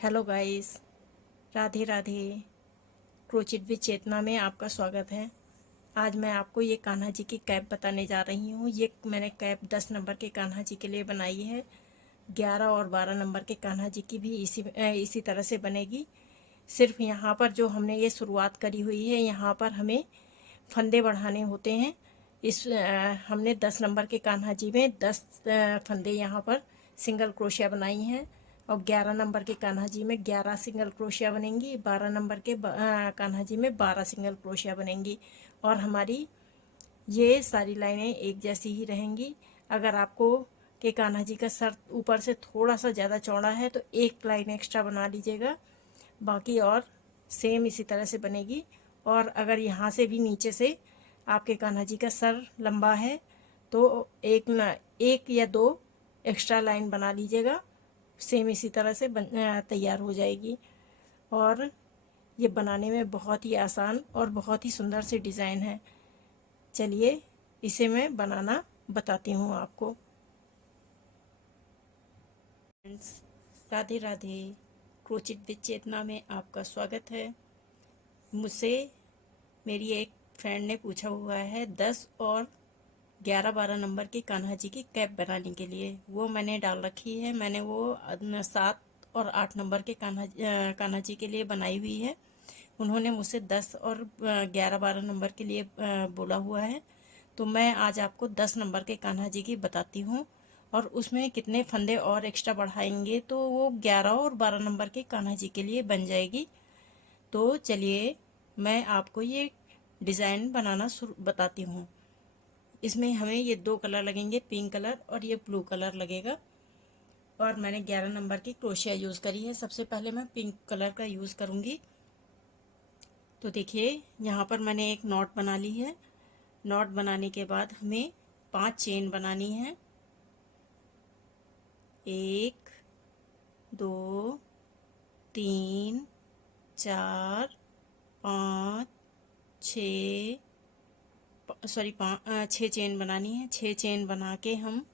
Hello guys, Radhe Radhe. Crochet with Chetna में आपका स्वागत है। आज मैं आपको ये कान्हा जी की कैप बताने जा रही हूँ। ये मैंने कैप 10 नंबर के कान्हा जी के लिए बनाई है। 11 और 12 नंबर के कान्हा जी की भी इसी तरह से बनेगी। सिर्फ यहाँ पर जो हमने ये शुरुआत करी हुई है, यहाँ पर हमें फंदे बढ़ाने होते हैं। हमने 10 नंबर के कान्हा जी में 10 फंदे यहाँ पर सिंगल क्रोशिया बनाई हैं। और 11 नंबर के कान्हा जी में 11 सिंगल क्रोशिया बनेंगी। 12 नंबर के कान्हा जी में 12 सिंगल क्रोशिया बनेंगी। और हमारी ये सारी लाइनें एक जैसी ही रहेंगी। अगर आपको के कान्हा जी का सर ऊपर से थोड़ा सा ज़्यादा चौड़ा है तो एक लाइन एक्स्ट्रा बना लीजिएगा, बाकी और सेम इसी तरह से बनेगी। और अगर यहाँ से भी नीचे से आपके कान्हा जी का सर लंबा है तो एक या दो एक्स्ट्रा लाइन बना लीजिएगा, सेम इसी तरह से तैयार हो जाएगी। और ये बनाने में बहुत ही आसान और बहुत ही सुंदर सी डिज़ाइन है। चलिए इसे मैं बनाना बताती हूँ आपको। Friends, Radhe Radhe. Crochet with Chetna में आपका स्वागत है। मुझसे मेरी एक फ्रेंड ने पूछा हुआ है 10 और 11-12 नंबर की कान्हा जी की कैप बनाने के लिए। वो मैंने डाल रखी है। मैंने वो 7 और 8 नंबर के कान्हा जी के लिए बनाई हुई है। उन्होंने मुझसे 10 और 11-12 नंबर के लिए बोला हुआ है। तो मैं आज आपको 10 नंबर के कान्हा जी की बताती हूँ और उसमें कितने फंदे और एक्स्ट्रा बढ़ाएंगे तो वो 11 और 12 नंबर के कान्हा जी के लिए बन जाएगी। तो चलिए मैं आपको ये डिज़ाइन बनाना बताती हूँ। इसमें हमें ये दो कलर लगेंगे, पिंक कलर और ये ब्लू कलर लगेगा। और मैंने 11 नंबर की क्रोशिया यूज़ करी है। सबसे पहले मैं पिंक कलर का यूज़ करूँगी। तो देखिए यहाँ पर मैंने एक नॉट बना ली है। नॉट बनाने के बाद हमें 5 चेन बनानी है। 1 2 3 4 5 6 6 चेन बनानी है। 6 चेन बना के हम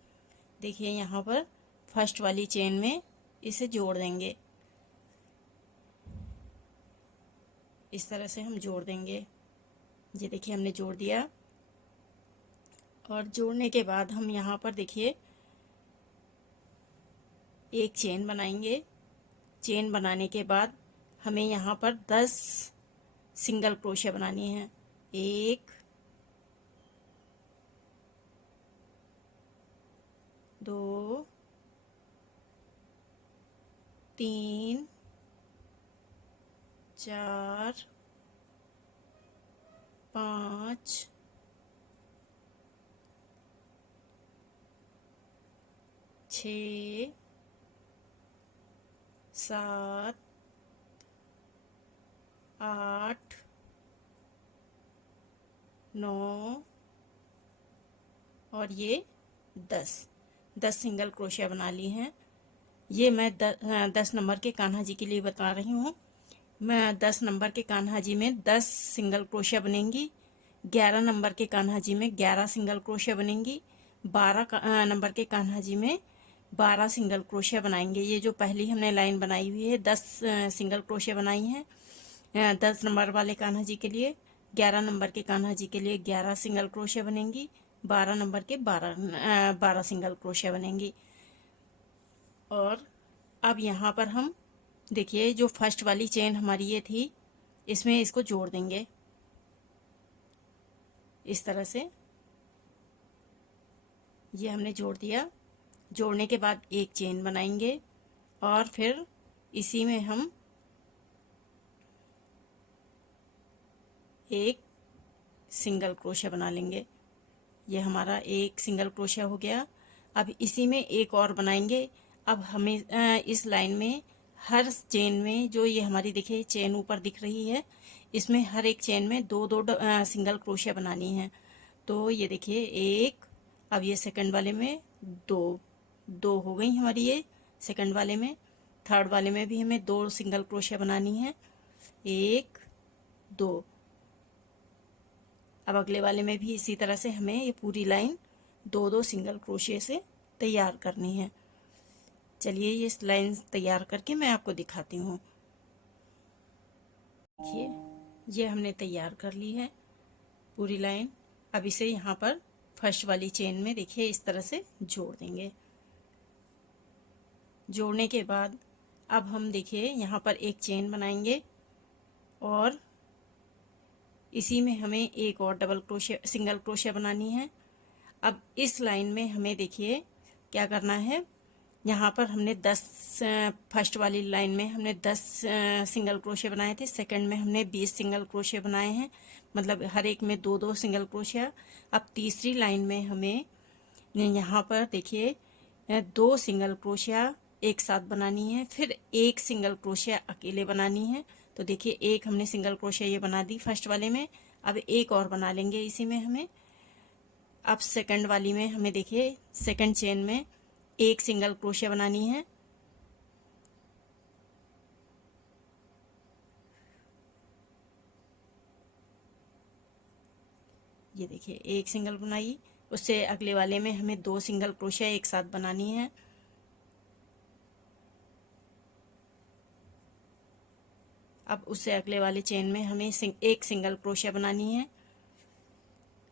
देखिए यहाँ पर फर्स्ट वाली चेन में इसे जोड़ देंगे। इस तरह से हम जोड़ देंगे। ये देखिए हमने जोड़ दिया। और जोड़ने के बाद हम यहाँ पर देखिए एक चेन बनाएंगे। चेन बनाने के बाद हमें यहाँ पर 10 सिंगल क्रोशिया बनानी है। 1 2 3 4 5 6 7 8 9 और ये 10 सिंगल क्रोशिया बना ली हैं। ये मैं 10 नंबर के कान्हा जी के लिए बता रही हूँ। मैं 10 नंबर के कान्हा जी में 10 सिंगल क्रोशिया बनेंगी। 11 नंबर के कान्हा जी में 11 सिंगल क्रोशिया बनेंगी। 12 नंबर के कान्हा जी में 12 सिंगल क्रोशिया बनाएंगे। ये जो पहली हमने लाइन बनाई हुई है 10 सिंगल क्रोशिया बनाई हैं 10 नंबर वाले कान्हा जी के लिए। 11 नंबर के कान्हा जी के लिए 11 सिंगल क्रोशिया बनेंगी। 12 नंबर के 12 सिंगल क्रोशिया बनेंगी। और अब यहाँ पर हम देखिए जो फर्स्ट वाली चेन हमारी ये थी, इसमें इसको जोड़ देंगे इस तरह से। ये हमने जोड़ दिया। जोड़ने के बाद एक चेन बनाएंगे और फिर इसी में हम एक सिंगल क्रोशिया बना लेंगे। ये हमारा एक सिंगल क्रोशिया हो गया। अब इसी में एक और बनाएंगे। अब हमें इस लाइन में हर चेन में जो ये हमारी देखिए चेन ऊपर दिख रही है, इसमें हर एक चेन में दो दो सिंगल क्रोशिया बनानी है। तो ये देखिए एक, अब ये सेकंड वाले में दो दो हो गई हमारी ये सेकंड वाले में। थर्ड वाले में भी हमें दो सिंगल क्रोशिया बनानी है, 1 2। अब अगले वाले में भी इसी तरह से हमें ये पूरी लाइन दो दो सिंगल क्रोशिया से तैयार करनी है। चलिए ये लाइन तैयार करके मैं आपको दिखाती हूँ। देखिए ये हमने तैयार कर ली है पूरी लाइन। अब इसे यहाँ पर फर्स्ट वाली चेन में देखिए इस तरह से जोड़ देंगे। जोड़ने के बाद अब हम देखिए यहाँ पर एक चेन बनाएंगे और इसी में हमें एक और डबल क्रोशे सिंगल क्रोशे बनानी है। अब इस लाइन में हमें देखिए क्या करना है, यहाँ पर हमने 10 फर्स्ट वाली लाइन में हमने 10 सिंगल क्रोशे बनाए थे, सेकंड में हमने 20 सिंगल क्रोशे बनाए हैं, मतलब हर एक में दो दो सिंगल क्रोशिया। अब तीसरी लाइन में हमें यहाँ पर देखिए 2 सिंगल क्रोशिया एक साथ बनानी है, फिर एक सिंगल क्रोशिया अकेले बनानी है। तो देखिए एक हमने सिंगल क्रोशिया ये बना दी फर्स्ट वाले में, अब एक और बना लेंगे इसी में हमें। अब सेकंड वाली में हमें देखिए सेकंड चेन में एक सिंगल क्रोशिया बनानी है। ये देखिए एक सिंगल बनाई, उससे अगले वाले में हमें 2 सिंगल क्रोशिया एक साथ बनानी है। अब उससे अगले वाले चेन में हमें एक सिंगल क्रोशिया बनानी है।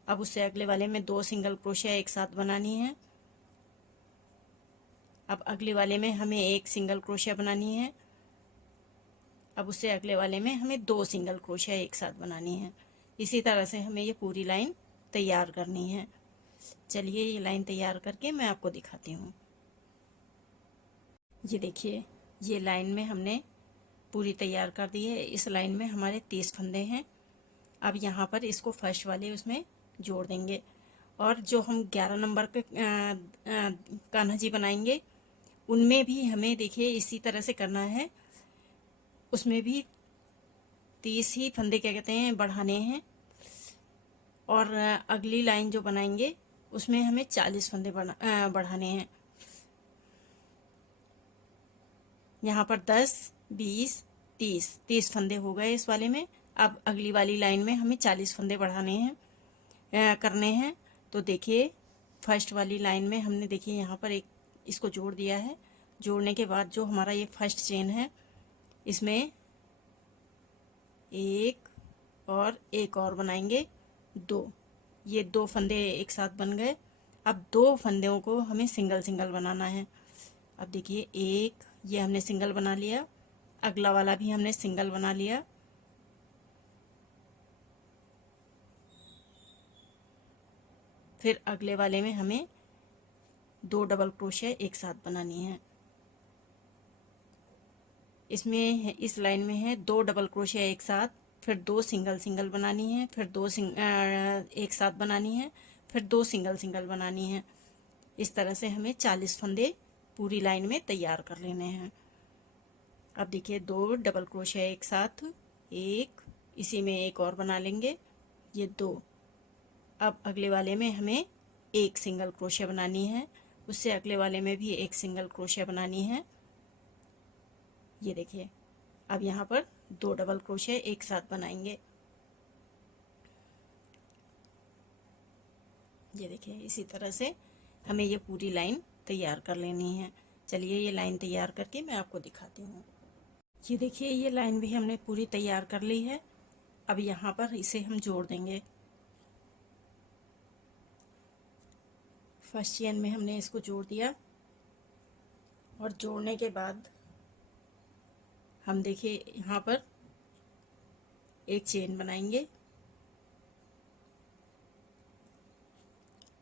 अब उससे अगले वाले में 2 सिंगल क्रोशिया एक साथ बनानी है। अब अगले वाले में हमें एक सिंगल क्रोशिया बनानी है। अब उससे अगले वाले में हमें 2 सिंगल क्रोशिया एक साथ बनानी है। इसी तरह से हमें ये पूरी लाइन तैयार करनी है। चलिए ये लाइन तैयार करके मैं आपको दिखाती हूँ। ये देखिए ये लाइन में हमने पूरी तैयार कर दी है। इस लाइन में हमारे 30 फंदे हैं। अब यहाँ पर इसको फर्स्ट वाले उसमें जोड़ देंगे और जो हम 11 नंबर के कान्हा जी बनाएंगे उनमें भी हमें देखिए इसी तरह से करना है। उसमें भी 30 ही फंदे क्या कहते हैं बढ़ाने हैं और अगली लाइन जो बनाएंगे उसमें हमें 40 फंदे बढ़ाने हैं। यहाँ पर 10, 20, 30 फंदे हो गए इस वाले में। अब अगली वाली लाइन में हमें 40 फंदे बढ़ाने हैं करने हैं। तो देखिए फर्स्ट वाली लाइन में हमने देखिए यहाँ पर एक इसको जोड़ दिया है। जोड़ने के बाद जो हमारा ये फर्स्ट चेन है इसमें एक और बनाएंगे 2। ये 2 फंदे एक साथ बन गए। अब 2 फंदों को हमें सिंगल सिंगल बनाना है। अब देखिए एक ये हमने सिंगल बना लिया, अगला वाला भी हमने सिंगल बना लिया। फिर अगले वाले में हमें 2 डबल क्रोशिया एक साथ बनानी है। इसमें इस लाइन में है 2 डबल क्रोशिया एक साथ, फिर 2 सिंगल सिंगल बनानी है, फिर 2 एक साथ बनानी है, फिर 2 सिंगल सिंगल बनानी है। इस तरह से हमें 40 फंदे पूरी लाइन में तैयार कर लेने हैं। अब देखिए 2 डबल क्रोशिया एक साथ, एक इसी में एक और बना लेंगे, ये 2। अब अगले वाले में हमें एक सिंगल क्रोशिया बनानी है, उससे अगले वाले में भी एक सिंगल क्रोशिया बनानी है। ये देखिए अब यहाँ पर 2 डबल क्रोशिया एक साथ बनाएंगे। ये देखिए इसी तरह से हमें ये पूरी लाइन तैयार कर लेनी है। चलिए ये लाइन तैयार करके मैं आपको दिखाती हूँ। ये देखिए ये लाइन भी हमने पूरी तैयार कर ली है। अब यहाँ पर इसे हम जोड़ देंगे। फर्स्ट चेन में हमने इसको जोड़ दिया और जोड़ने के बाद हम देखिए यहाँ पर एक चेन बनाएंगे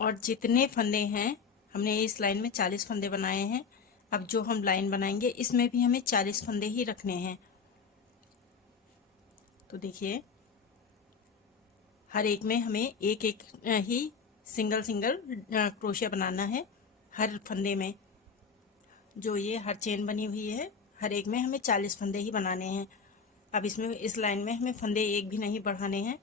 और जितने फंदे हैं हमने इस लाइन में 40 फंदे बनाए हैं। अब जो हम लाइन बनाएंगे इसमें भी हमें 40 फंदे ही रखने हैं। तो देखिए हर एक में हमें एक एक ही सिंगल सिंगल क्रोशिया बनाना है। हर फंदे में जो ये हर चेन बनी हुई है हर एक में हमें 40 फंदे ही बनाने हैं। अब इसमें इस लाइन में हमें फंदे एक भी नहीं बढ़ाने हैं।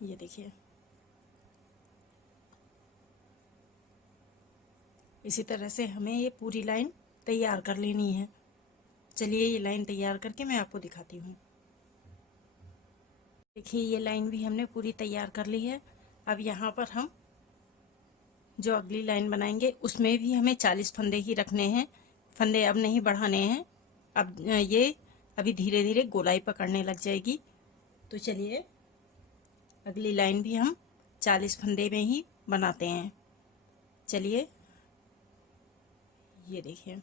ये देखिए इसी तरह से हमें ये पूरी लाइन तैयार कर लेनी है। चलिए ये लाइन तैयार करके मैं आपको दिखाती हूँ। देखिए ये लाइन भी हमने पूरी तैयार कर ली है। अब यहाँ पर हम जो अगली लाइन बनाएंगे उसमें भी हमें 40 फंदे ही रखने हैं। फंदे अब नहीं बढ़ाने हैं। अब ये अभी धीरे धीरे गोलाई पकड़ने लग जाएगी। तो चलिए अगली लाइन भी हम 40 फंदे में ही बनाते हैं। चलिए ये देखिए,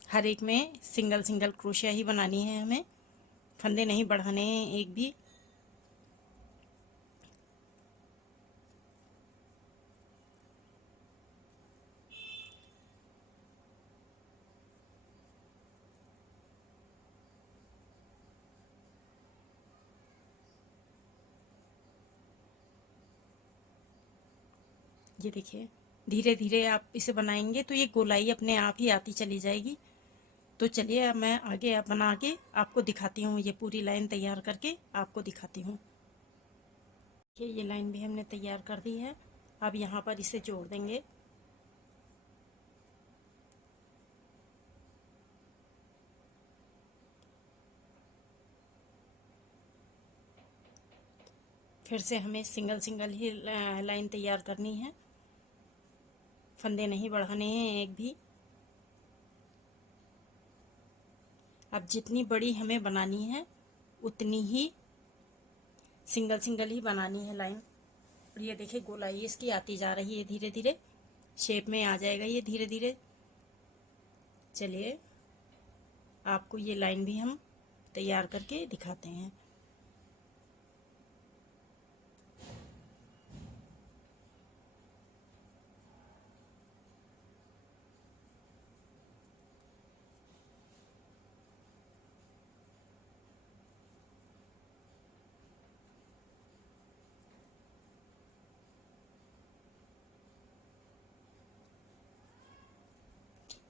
हर एक में सिंगल सिंगल क्रोशिया ही बनानी है हमें, फंदे नहीं बढ़ाने हैं एक भी। ये देखिए धीरे धीरे आप इसे बनाएंगे तो ये गोलाई अपने आप ही आती चली जाएगी। तो चलिए अब मैं आगे आप बना के आपको दिखाती हूँ, ये पूरी लाइन तैयार करके आपको दिखाती हूँ। ये लाइन भी हमने तैयार कर दी है। अब यहाँ पर इसे जोड़ देंगे। फिर से हमें सिंगल सिंगल ही लाइन तैयार करनी है, फंदे नहीं बढ़ाने हैं एक भी। अब जितनी बड़ी हमें बनानी है उतनी ही सिंगल सिंगल ही बनानी है लाइन। और ये देखिए गोलाई इसकी आती जा रही है, धीरे धीरे शेप में आ जाएगा ये धीरे धीरे। चलिए आपको ये लाइन भी हम तैयार करके दिखाते हैं।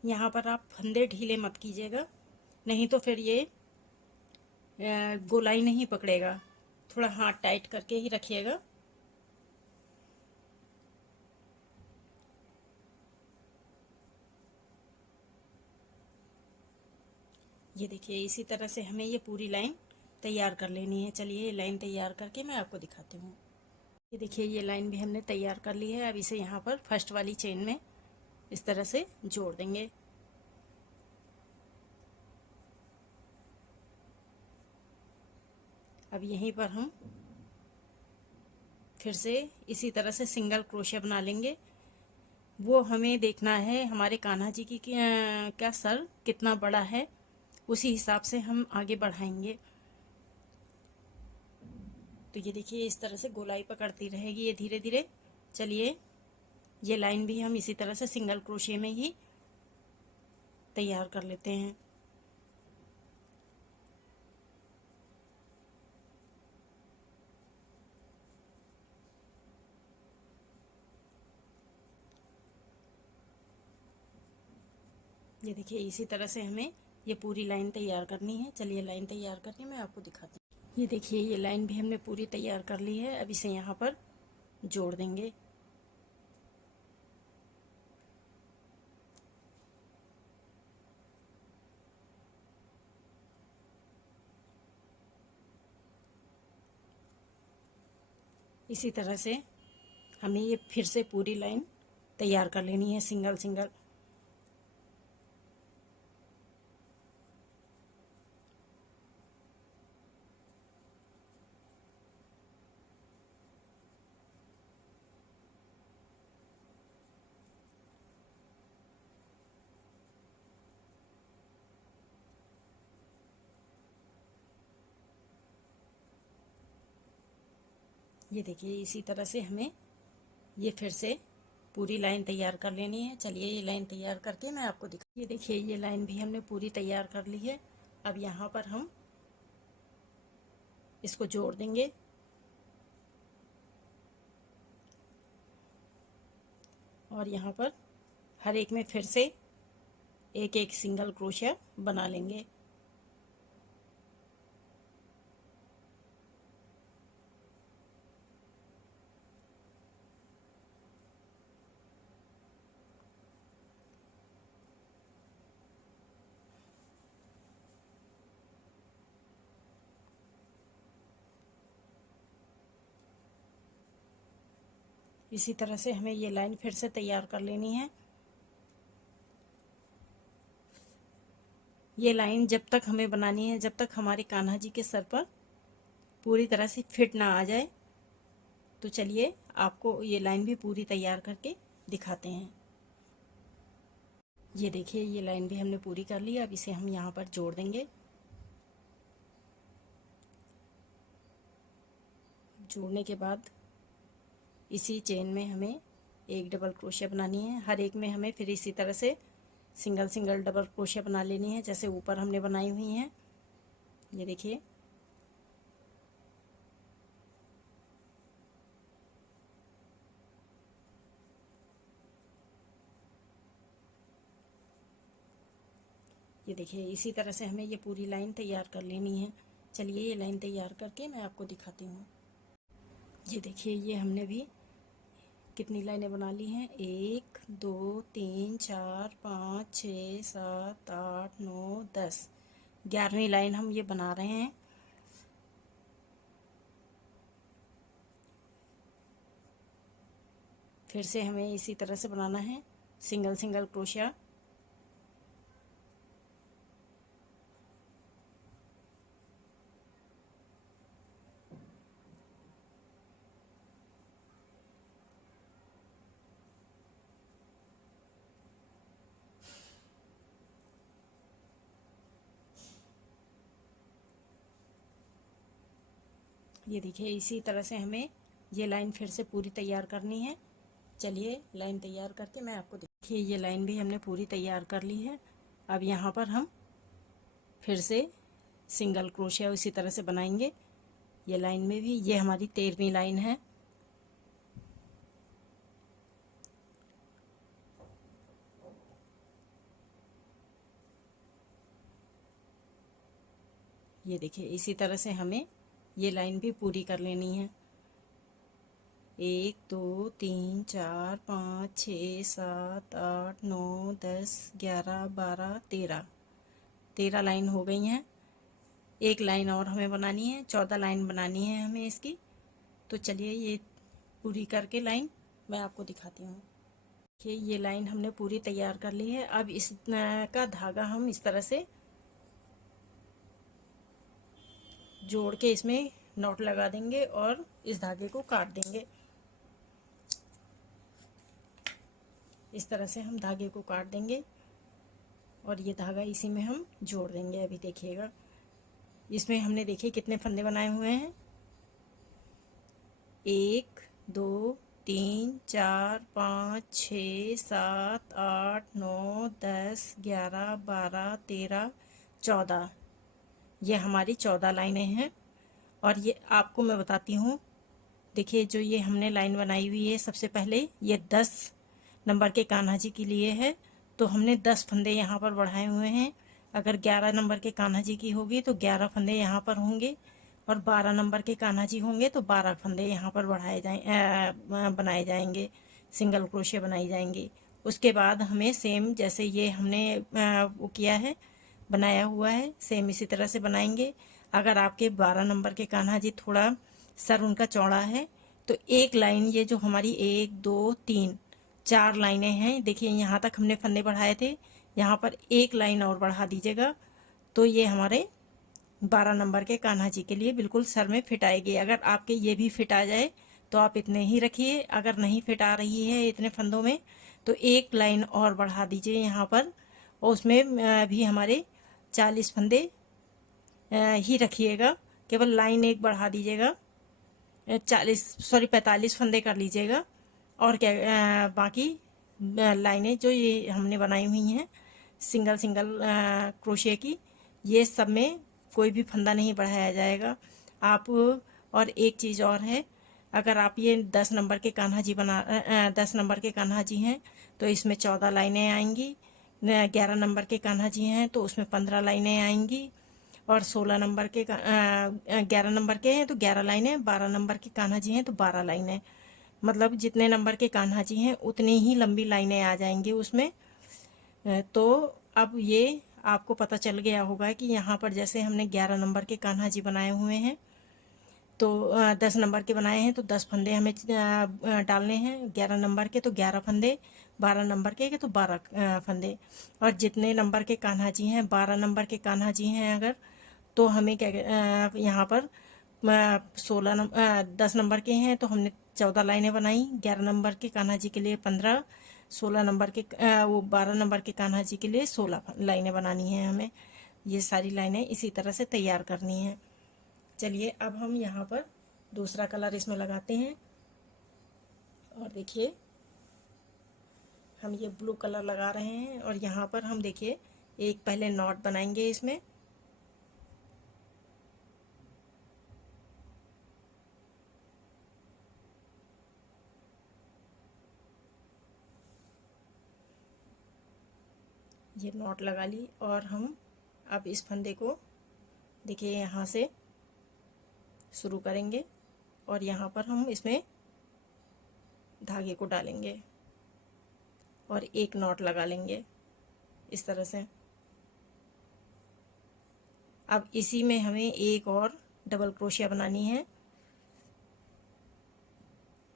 यहाँ पर आप फंदे ढीले मत कीजिएगा, नहीं तो फिर ये गोलाई नहीं पकड़ेगा। थोड़ा हाथ टाइट करके ही रखिएगा। ये देखिए इसी तरह से हमें ये पूरी लाइन तैयार कर लेनी है। चलिए ये लाइन तैयार करके मैं आपको दिखाती हूँ। ये देखिए ये लाइन भी हमने तैयार कर ली है। अब इसे यहाँ पर फर्स्ट वाली चेन में इस तरह से जोड़ देंगे। अब यहीं पर हम फिर से इसी तरह से सिंगल क्रोशिया बना लेंगे। वो हमें देखना है हमारे कान्हा जी की क्या सर कितना बड़ा है, उसी हिसाब से हम आगे बढ़ाएंगे। तो ये देखिए इस तरह से गोलाई पकड़ती रहेगी ये धीरे धीरे। चलिए ये लाइन भी हम इसी तरह से सिंगल क्रोशिया में ही तैयार कर लेते हैं। ये देखिए इसी तरह से हमें ये पूरी लाइन तैयार करनी है। चलिए लाइन तैयार करके मैं आपको दिखाती हूँ। ये देखिए ये लाइन भी हमने पूरी तैयार कर ली है। अब इसे यहाँ पर जोड़ देंगे। इसी तरह से हमें ये फिर से पूरी लाइन तैयार कर लेनी है सिंगल सिंगल। ये देखिए इसी तरह से हमें ये फिर से पूरी लाइन तैयार कर लेनी है। चलिए ये लाइन तैयार करके मैं आपको दिखा। ये देखिए ये लाइन भी हमने पूरी तैयार कर ली है। अब यहाँ पर हम इसको जोड़ देंगे। और यहाँ पर हर एक में फिर से एक एक सिंगल क्रोशिया बना लेंगे। इसी तरह से हमें ये लाइन फिर से तैयार कर लेनी है। ये लाइन जब तक हमें बनानी है, जब तक हमारे कान्हा जी के सर पर पूरी तरह से फिट ना आ जाए। तो चलिए आपको ये लाइन भी पूरी तैयार करके दिखाते हैं। ये देखिए, ये लाइन भी हमने पूरी कर ली। अब इसे हम यहाँ पर जोड़ देंगे। जोड़ने के बाद इसी चेन में हमें एक डबल क्रोशिया बनानी है। हर एक में हमें फिर इसी तरह से सिंगल सिंगल डबल क्रोशिया बना लेनी है, जैसे ऊपर हमने बनाई हुई हैं। ये देखिए, ये देखिए, इसी तरह से हमें ये पूरी लाइन तैयार कर लेनी है। चलिए ये लाइन तैयार करके मैं आपको दिखाती हूँ। ये देखिए, ये हमने भी कितनी लाइनें बना ली हैं। 1 2 3 4 5 6 7 8 9 10, 11वीं लाइन हम ये बना रहे हैं। फिर से हमें इसी तरह से बनाना है, सिंगल सिंगल क्रोशिया। ये देखिए, इसी तरह से हमें ये लाइन फिर से पूरी तैयार करनी है। चलिए लाइन तैयार करके मैं आपको देखिए, ये लाइन भी हमने पूरी तैयार कर ली है। अब यहाँ पर हम फिर से सिंगल क्रोशिया इसी तरह से बनाएंगे। ये लाइन में भी, ये हमारी 13वीं लाइन है। ये देखिए, इसी तरह से हमें ये लाइन भी पूरी कर लेनी है। 1 2 3 4 5 6 7 8 9 10 11 12 13 लाइन हो गई हैं। एक लाइन और हमें बनानी है, 14 लाइन बनानी है हमें इसकी। तो चलिए ये पूरी करके लाइन मैं आपको दिखाती हूँ। देखिए, ये लाइन हमने पूरी तैयार कर ली है। अब इस का धागा हम इस तरह से जोड़ के इसमें नॉट लगा देंगे और इस धागे को काट देंगे। इस तरह से हम धागे को काट देंगे और ये धागा इसी में हम जोड़ देंगे। अभी देखिएगा, इसमें हमने देखिए कितने फंदे बनाए हुए हैं। 1 2 3 4 5 6 7 8 9 10 11 12 13 14, ये हमारी 14 लाइनें हैं। और ये आपको मैं बताती हूँ, देखिए जो ये हमने लाइन बनाई हुई है, सबसे पहले ये 10 नंबर के कान्हा जी के लिए है, तो हमने 10 फंदे यहाँ पर बढ़ाए हुए हैं। अगर 11 नंबर के कान्हा जी की होगी तो 11 फंदे यहाँ पर होंगे, और 12 नंबर के कान्हा जी होंगे तो 12 फंदे यहाँ पर बनाए जाएंगे, सिंगल क्रोशे बनाई जाएंगी। उसके बाद हमें सेम जैसे ये हमने वो किया है, बनाया हुआ है, सेम इसी तरह से बनाएंगे। अगर आपके 12 नंबर के कान्हा जी थोड़ा सर उनका चौड़ा है तो एक लाइन, ये जो हमारी 1 2 3 4 लाइनें हैं, देखिए यहाँ तक हमने फंदे बढ़ाए थे, यहाँ पर एक लाइन और बढ़ा दीजिएगा तो ये हमारे 12 नंबर के कान्हा जी के लिए बिल्कुल सर में फिट आएगी। अगर आपके ये भी फिट आ जाए तो आप इतने ही रखिए। अगर नहीं फिट आ रही है इतने फंदों में तो एक लाइन और बढ़ा दीजिए यहाँ पर, और उसमें भी हमारे 40 फंदे ही रखिएगा। केवल लाइन एक बढ़ा दीजिएगा, 45 फंदे कर लीजिएगा। और क्या बाकी लाइनें जो ये हमने बनाई हुई हैं सिंगल सिंगल क्रोशे की, ये सब में कोई भी फंदा नहीं बढ़ाया जाएगा आप। और एक चीज़ और है, अगर आप ये 10 नंबर के कान्हा जी 10 नंबर के कान्हा जी हैं तो इसमें 14 लाइनें आएंगी। 11 नंबर के कान्हा जी हैं तो उसमें 15 लाइनें आएंगी। और 16 नंबर के 11 नंबर के हैं तो 11 लाइनें, 12 नंबर के कान्हा जी हैं तो 12 लाइनें। मतलब जितने नंबर के कान्हा जी हैं उतनी ही लंबी लाइनें आ जाएंगी उसमें। तो अब ये आपको पता चल गया होगा कि यहाँ पर जैसे हमने 11 नंबर के कान्हा जी बनाए हुए हैं, तो 10 नंबर के बनाए हैं तो 10 फंदे हमें डालने हैं। 11 नंबर के तो 11 फंदे, 12 नंबर के तो 12 फंदे। और जितने नंबर के कान्हा जी हैं, 12 नंबर के कान्हा जी हैं अगर, तो हमें क्या यहाँ पर 10 नंबर के हैं तो हमने 14 लाइनें बनाई। 11 नंबर के कान्हा जी के लिए 15, 16 नंबर के 12 नंबर के कान्हा जी के लिए 16 लाइनें बनानी हैं हमें। ये सारी लाइनें इसी तरह से तैयार करनी हैं। चलिए अब हम यहाँ पर दूसरा कलर इसमें लगाते हैं। और देखिए हम ये ब्लू कलर लगा रहे हैं और यहाँ पर हम देखिए एक पहले नॉट बनाएंगे इसमें। ये नॉट लगा ली और हम अब इस फंदे को देखिए यहाँ से शुरू करेंगे और यहाँ पर हम इसमें धागे को डालेंगे और एक नॉट लगा लेंगे इस तरह से। अब इसी में हमें एक और डबल क्रोशिया बनानी है।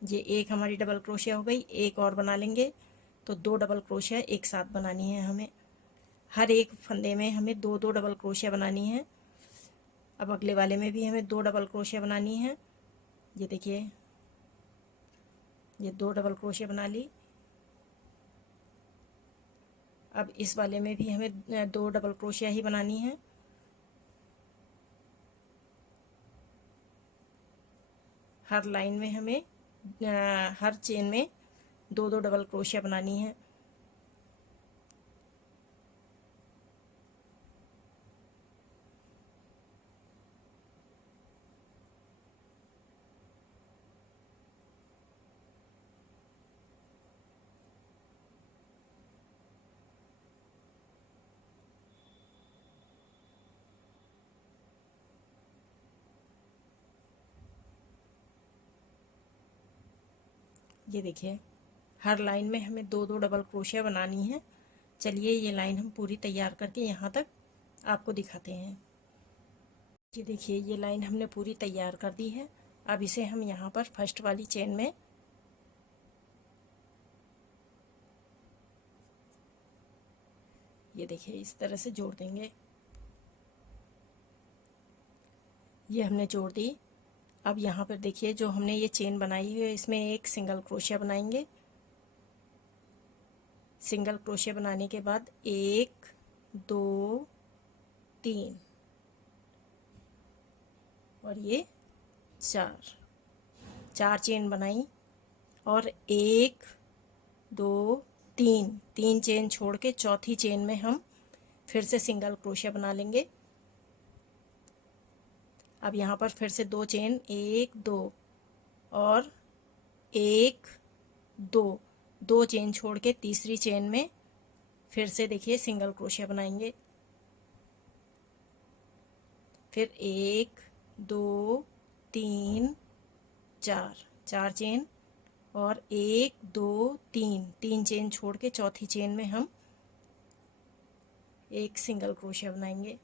ये एक हमारी डबल क्रोशिया हो गई, एक और बना लेंगे तो 2 डबल क्रोशिया एक साथ बनानी है हमें। हर एक फंदे में हमें 2-2 डबल क्रोशिया बनानी है। अब अगले वाले में भी हमें 2 डबल क्रोशिया बनानी है। ये देखिए ये 2 डबल क्रोशिया बना ली। अब इस वाले में भी हमें 2 डबल क्रोशिया ही बनानी है। हर लाइन में हमें हर चेन में 2-2 डबल क्रोशिया बनानी है। ये देखिए हर लाइन में हमें 2-2 डबल क्रोशिया बनानी है। चलिए ये लाइन हम पूरी तैयार करके यहाँ तक आपको दिखाते हैं। ये देखिए ये लाइन हमने पूरी तैयार कर दी है। अब इसे हम यहाँ पर फर्स्ट वाली चेन में ये देखिए इस तरह से जोड़ देंगे। ये हमने जोड़ दी। अब यहाँ पर देखिए जो हमने ये चेन बनाई है इसमें एक सिंगल क्रोशिया बनाएंगे। सिंगल क्रोशिया बनाने के बाद 1 2 3 और ये 4 चेन बनाई और 1 2 3 चेन छोड़ के चौथी चेन में हम फिर से सिंगल क्रोशिया बना लेंगे। अब यहाँ पर फिर से 2 चेन 1 2 और 1 2 चेन छोड़ के तीसरी चेन में फिर से देखिए सिंगल क्रोशिया बनाएंगे। फिर 1 2 3 4 चेन और 1 2 3 चेन छोड़ के चौथी चेन में हम एक सिंगल क्रोशिया बनाएंगे।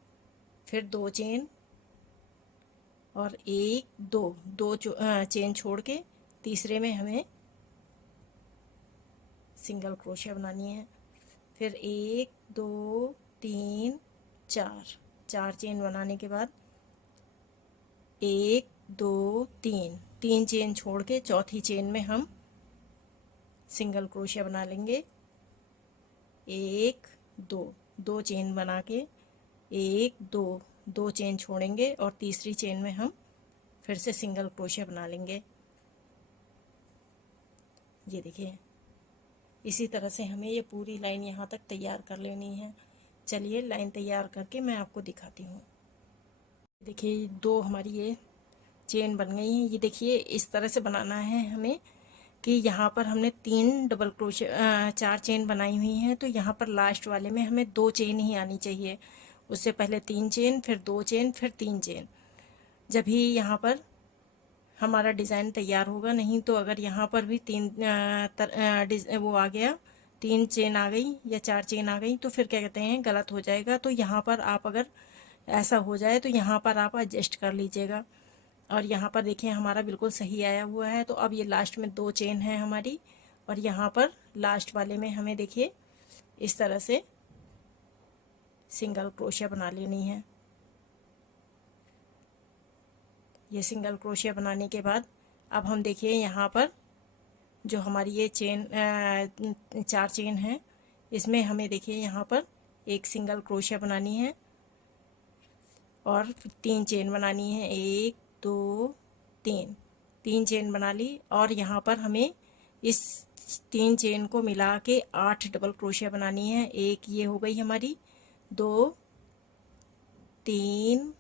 फिर 2 चेन और 1 2 चेन छोड़ के तीसरे में हमें सिंगल क्रोशिया बनानी है। फिर 1 2 3 4 चेन बनाने के बाद 1 2 3 चेन छोड़ के चौथी चेन में हम सिंगल क्रोशिया बना लेंगे। 1 2 चेन बना के 1 2 चेन छोड़ेंगे और तीसरी चेन में हम फिर से सिंगल क्रोशिया बना लेंगे। ये देखिए इसी तरह से हमें ये पूरी लाइन यहाँ तक तैयार कर लेनी है। चलिए लाइन तैयार करके मैं आपको दिखाती हूँ। देखिए 2 हमारी ये चेन बन गई हैं। ये देखिए इस तरह से बनाना है हमें कि यहाँ पर हमने 3 डबल क्रोशिया 4 चेन बनाई हुई हैं तो यहाँ पर लास्ट वाले में हमें 2 चेन ही आनी चाहिए। उससे पहले 3 चेन, फिर 2 चेन, फिर 3 चेन, जब ही यहाँ पर हमारा डिज़ाइन तैयार होगा। नहीं तो अगर यहाँ पर भी वो आ गया 3 चेन आ गई या 4 चेन आ गई तो फिर क्या कहते हैं गलत हो जाएगा। तो यहाँ पर आप अगर ऐसा हो जाए तो यहाँ पर आप एडजस्ट कर लीजिएगा। और यहाँ पर देखिए हमारा बिल्कुल सही आया हुआ है। तो अब ये लास्ट में 2 चेन है हमारी, और यहाँ पर लास्ट वाले में हमें देखिए इस तरह से सिंगल क्रोशिया बना लेनी है। ये सिंगल क्रोशिया बनाने के बाद अब हम देखिए यहाँ पर जो हमारी ये चेन 4 चेन है, इसमें हमें देखिए यहाँ पर एक सिंगल क्रोशिया बनानी है और 3 चेन बनानी है। 1 2 3, 3 चेन बना ली। और यहाँ पर हमें इस 3 चेन को मिला के 8 डबल क्रोशिया बनानी है। एक ये हो गई हमारी, 2 3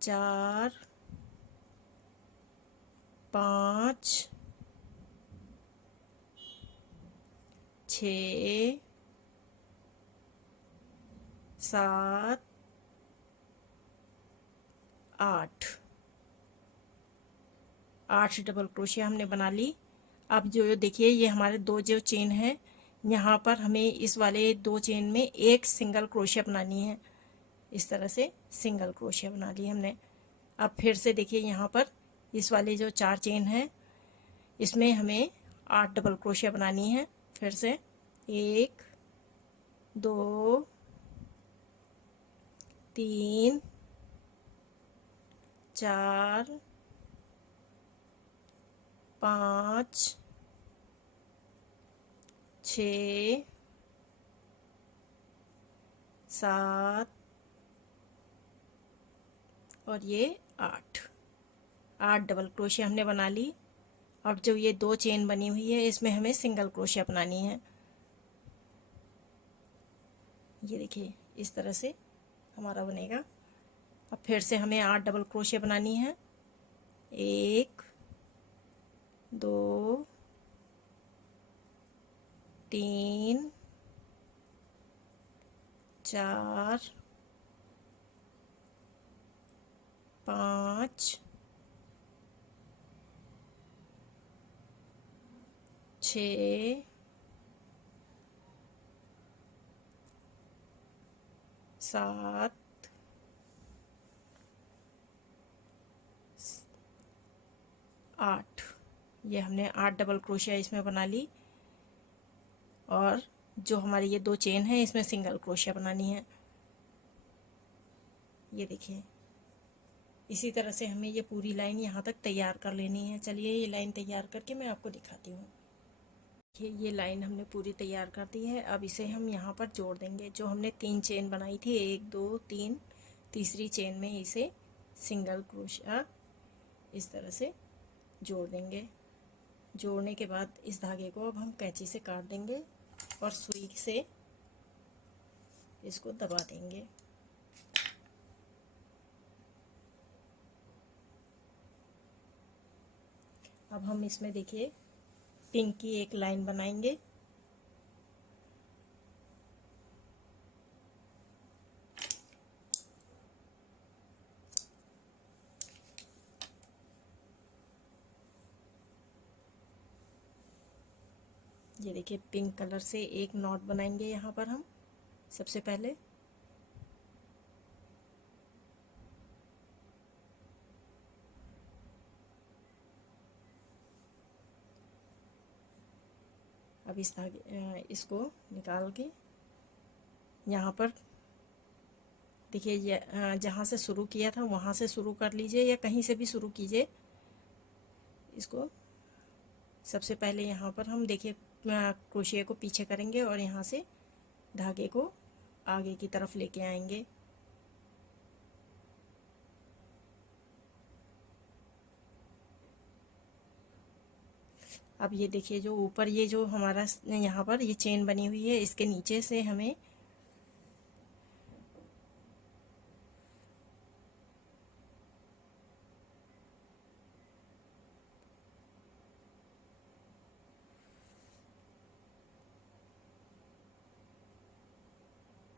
4 5 6 7 8 डबल क्रोशिया हमने बना ली। अब जो देखिए ये हमारे 2 जो चेन है, यहाँ पर हमें इस वाले 2 चेन में एक सिंगल क्रोशिया बनानी है। इस तरह से सिंगल क्रोशिया बना ली हमने। अब फिर से देखिए यहाँ पर इस वाले जो 4 चेन है, इसमें हमें 8 डबल क्रोशिया बनानी है। फिर से 1 2 3 4 5 6 7 और ये 8 डबल क्रोशिया हमने बना ली। अब जो ये 2 चेन बनी हुई है, इसमें हमें सिंगल क्रोशिया बनानी है। ये देखिए इस तरह से हमारा बनेगा। अब फिर से हमें 8 डबल क्रोशिया बनानी है। 1 2 3 4 5 6 7 8, ये हमने 8 डबल क्रोशिया इसमें बना ली। और जो हमारी ये 2 चेन है, इसमें सिंगल क्रोशिया बनानी है। ये देखिए इसी तरह से हमें ये पूरी लाइन यहाँ तक तैयार कर लेनी है। चलिए ये लाइन तैयार करके मैं आपको दिखाती हूँ। ये लाइन हमने पूरी तैयार कर दी है। अब इसे हम यहाँ पर जोड़ देंगे। जो हमने 3 चेन बनाई थी, 1 2 3, तीसरी चेन में इसे सिंगल क्रोशिया इस तरह से जोड़ देंगे। जोड़ने के बाद इस धागे को अब हम कैंची से काट देंगे और सुई से इसको दबा देंगे। अब हम इसमें देखिए पिंक की एक लाइन बनाएंगे। ये देखिए पिंक कलर से एक नॉट बनाएंगे यहाँ पर हम सबसे पहले। अब इस धागे इसको निकाल के यहाँ पर देखिए ये जहाँ से शुरू किया था वहाँ से शुरू कर लीजिए या कहीं से भी शुरू कीजिए। इसको सबसे पहले यहाँ पर हम देखिए क्रोशिया को पीछे करेंगे और यहाँ से धागे को आगे की तरफ लेके आएंगे। अब ये देखिए जो ऊपर ये जो हमारा यहाँ पर ये चेन बनी हुई है, इसके नीचे से हमें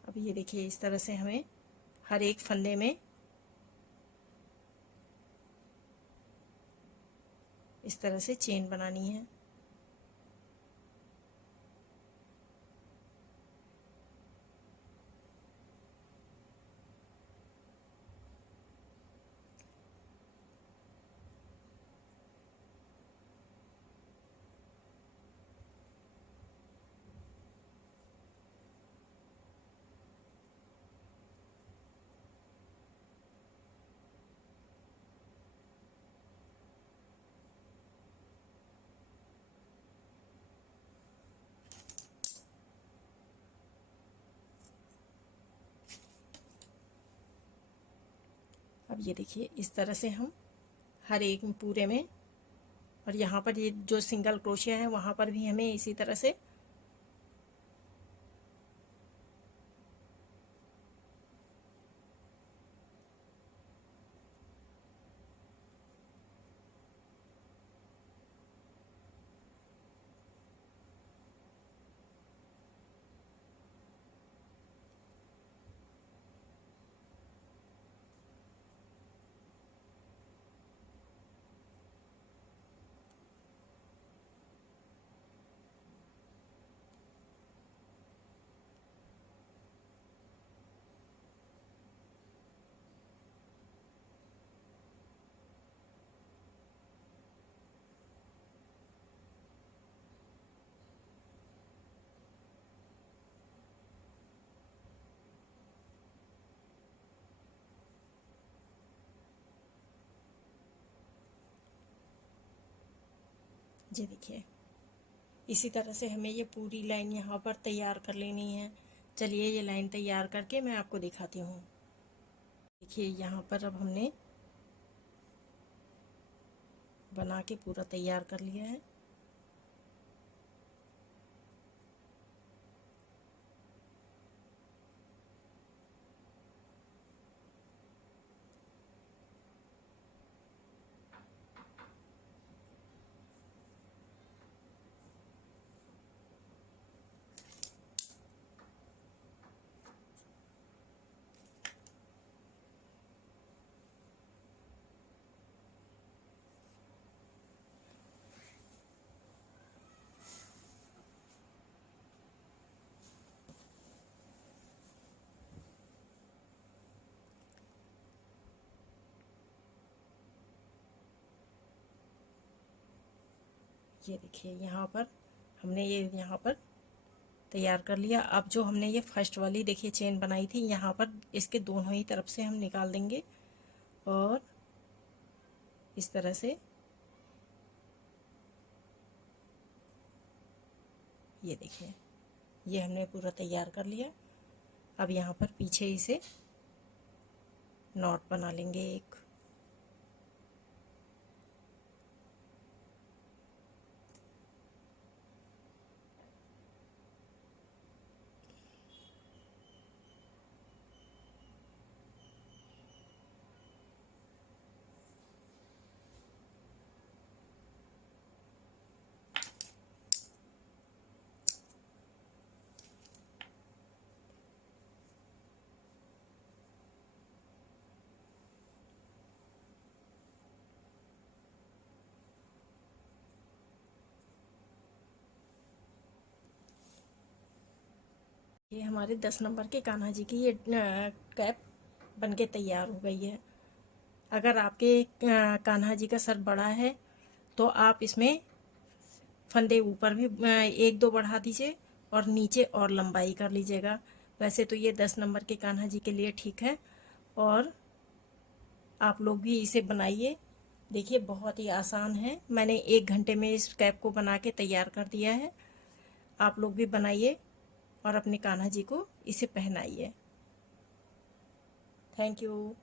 अब ये देखिए इस तरह से हमें हर एक फंदे में इस तरह से चेन बनानी है। अब ये देखिए इस तरह से हम हर एक पूरे में, और यहाँ पर ये जो सिंगल क्रोशिया है वहाँ पर भी हमें इसी तरह से ये देखिए इसी तरह से हमें ये पूरी लाइन यहाँ पर तैयार कर लेनी है। चलिए ये लाइन तैयार करके मैं आपको दिखाती हूँ। देखिए यहाँ पर अब हमने बना के पूरा तैयार कर लिया है। ये देखिए यहाँ पर हमने ये यहाँ पर तैयार कर लिया। अब जो हमने ये फर्स्ट वाली देखिए चेन बनाई थी, यहाँ पर इसके दोनों ही तरफ से हम निकाल देंगे और इस तरह से ये देखिए ये हमने पूरा तैयार कर लिया। अब यहाँ पर पीछे इसे नॉट बना लेंगे एक। ये हमारे 10 नंबर के कान्हा जी की ये कैप बनके तैयार हो गई है। अगर आपके कान्हा जी का सर बड़ा है तो आप इसमें फंदे ऊपर भी एक दो बढ़ा दीजिए और नीचे और लंबाई कर लीजिएगा। वैसे तो ये 10 नंबर के कान्हा जी के लिए ठीक है, और आप लोग भी इसे बनाइए। देखिए बहुत ही आसान है, मैंने 1 घंटे में इस कैप को बना के तैयार कर दिया है। आप लोग भी बनाइए और अपने कान्हा जी को इसे पहनाइए। Thank you.